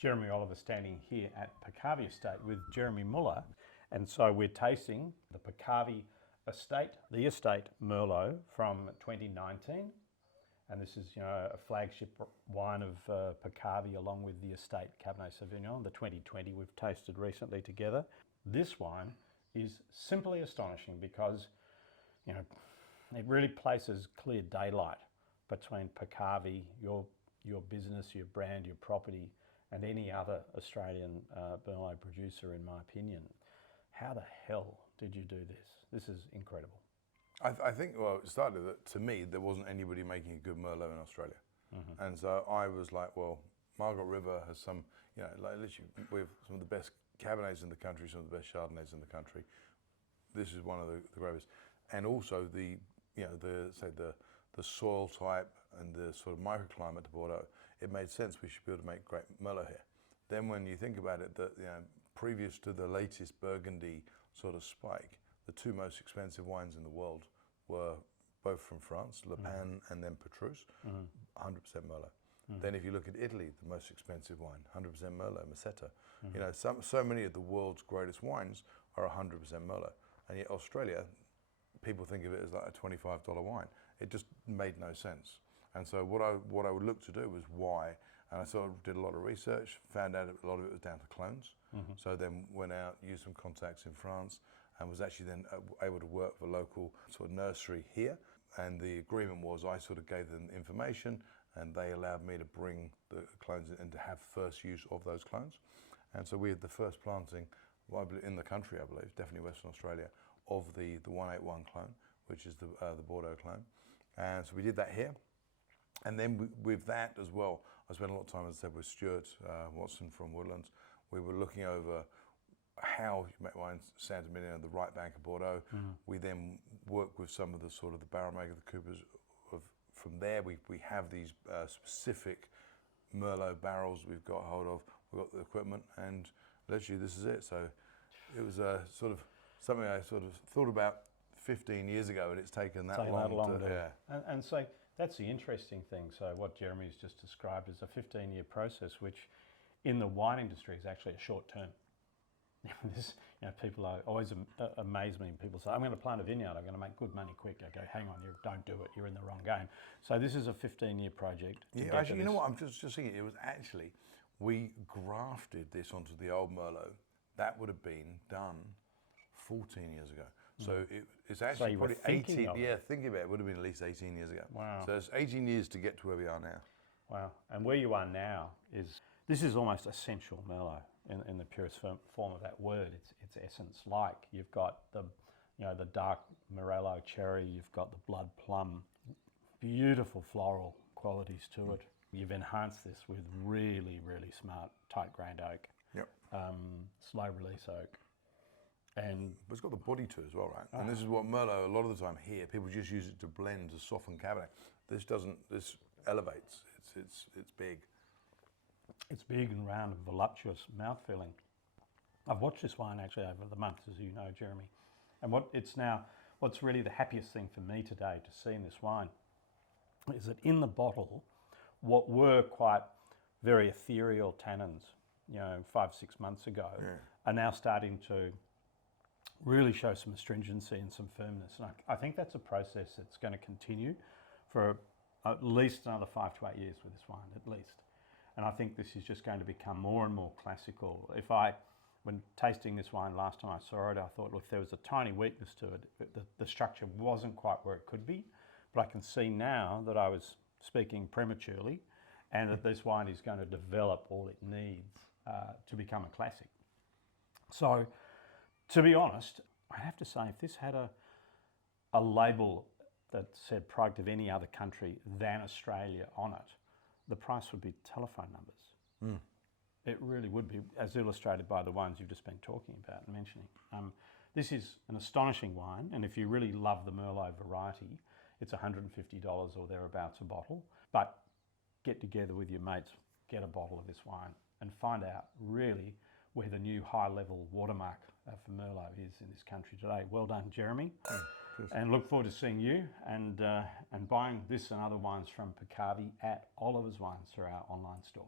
Jeremy Oliver standing here at Peccavi Estate with Jeremy Muller. And so we're tasting the Peccavi The Estate Merlot from 2019. And this is, a flagship wine of Peccavi along with the Estate Cabernet Sauvignon, the 2020 we've tasted recently together. This wine is simply astonishing because, it really places clear daylight between Peccavi, your business, your brand, your property, and any other Australian Merlot producer, in my opinion. How the hell did you do this? This is incredible. I think, well, it started that to me, there wasn't anybody making a good Merlot in Australia. Mm-hmm. And so I was like, well, Margaret River has some, like literally, we have some of the best Cabernets in the country, some of the best Chardonnays in the country. This is one of the greatest. And also the soil type and the sort of microclimate to Bordeaux, it made sense we should be able to make great Merlot here. Then when you think about it, that previous to the latest Burgundy sort of spike, the two most expensive wines in the world were both from France, Le Pen and then Petrus, 100% Merlot. Then if you look at Italy, the most expensive wine, 100% Merlot, Meseta. So many of the world's greatest wines are 100% Merlot. And yet Australia, people think of it as like a $25 wine. It just made no sense. And so what I would look to do was why, and I sort of did a lot of research, found out a lot of it was down to clones. So then went out, used some contacts in France, and was actually then able to work with a local sort of nursery here. And the agreement was I sort of gave them information and they allowed me to bring the clones in and to have first use of those clones. And so we had the first planting in the country, I believe, definitely Western Australia, of the 181 clone, which is the Bordeaux clone. And so we did that here. And then with that as well, I spent a lot of time, as I said, with Stuart Watson from Woodlands. We were looking over how you make wines, Santa Emilia, the right bank of Bordeaux. We then work with some of the sort of the barrel maker, the coopers. From there, we have these specific Merlot barrels we've got hold of. We've got the equipment, and literally this is it. So it was sort of something I sort of thought about 15 years ago, and it's taken that long to. And so that's the interesting thing. So what Jeremy's just described is a 15-year process, which in the wine industry is actually a short term. People are always amaze me. People say, I'm going to plant a vineyard, I'm going to make good money quick. I go, hang on, don't do it. You're in the wrong game. So this is a 15-year project. Yeah, actually, you know what? I'm just thinking, it was actually, we grafted this onto the old Merlot. That would have been done 14 years ago. So it's actually so probably 18. Yeah, thinking about it, would have been at least 18 years ago. Wow. So it's 18 years to get to where we are now. Wow. And where you are now this is almost essential Merlot in the purest form of that word. It's essence. Like you've got the dark Morello cherry, you've got the blood plum, beautiful floral qualities to it. You've enhanced this with really, really smart tight grained oak. Yep. Slow release oak. But it's got the body to it as well, right? And this is what Merlot, a lot of the time here, people just use it to blend, to soften Cabernet. This elevates. It's big. It's big and round and voluptuous mouth-filling. I've watched this wine actually over the months, as you know, Jeremy. And what's really the happiest thing for me today to see in this wine is that in the bottle, what were quite very ethereal tannins, 5-6 months ago, are now starting to really show some astringency and some firmness. And I think that's a process that's going to continue for at least another 5 to 8 years with this wine, at least. And I think this is just going to become more and more classical. When tasting this wine last time I saw it, I thought, look, there was a tiny weakness to it. The structure wasn't quite where it could be. But I can see now that I was speaking prematurely and that this wine is going to develop all it needs to become a classic. So, to be honest, I have to say, if this had a label that said product of any other country than Australia on it, the price would be telephone numbers. It really would be, as illustrated by the ones you've just been talking about and mentioning. This is an astonishing wine, and if you really love the Merlot variety, it's $150 or thereabouts a bottle. But get together with your mates, get a bottle of this wine, and find out really where the new high-level watermark for Merlot is in this country today. Well done, Jeremy. And look forward to seeing you and buying this and other wines from Peccavi at Oliver's Wines through our online store.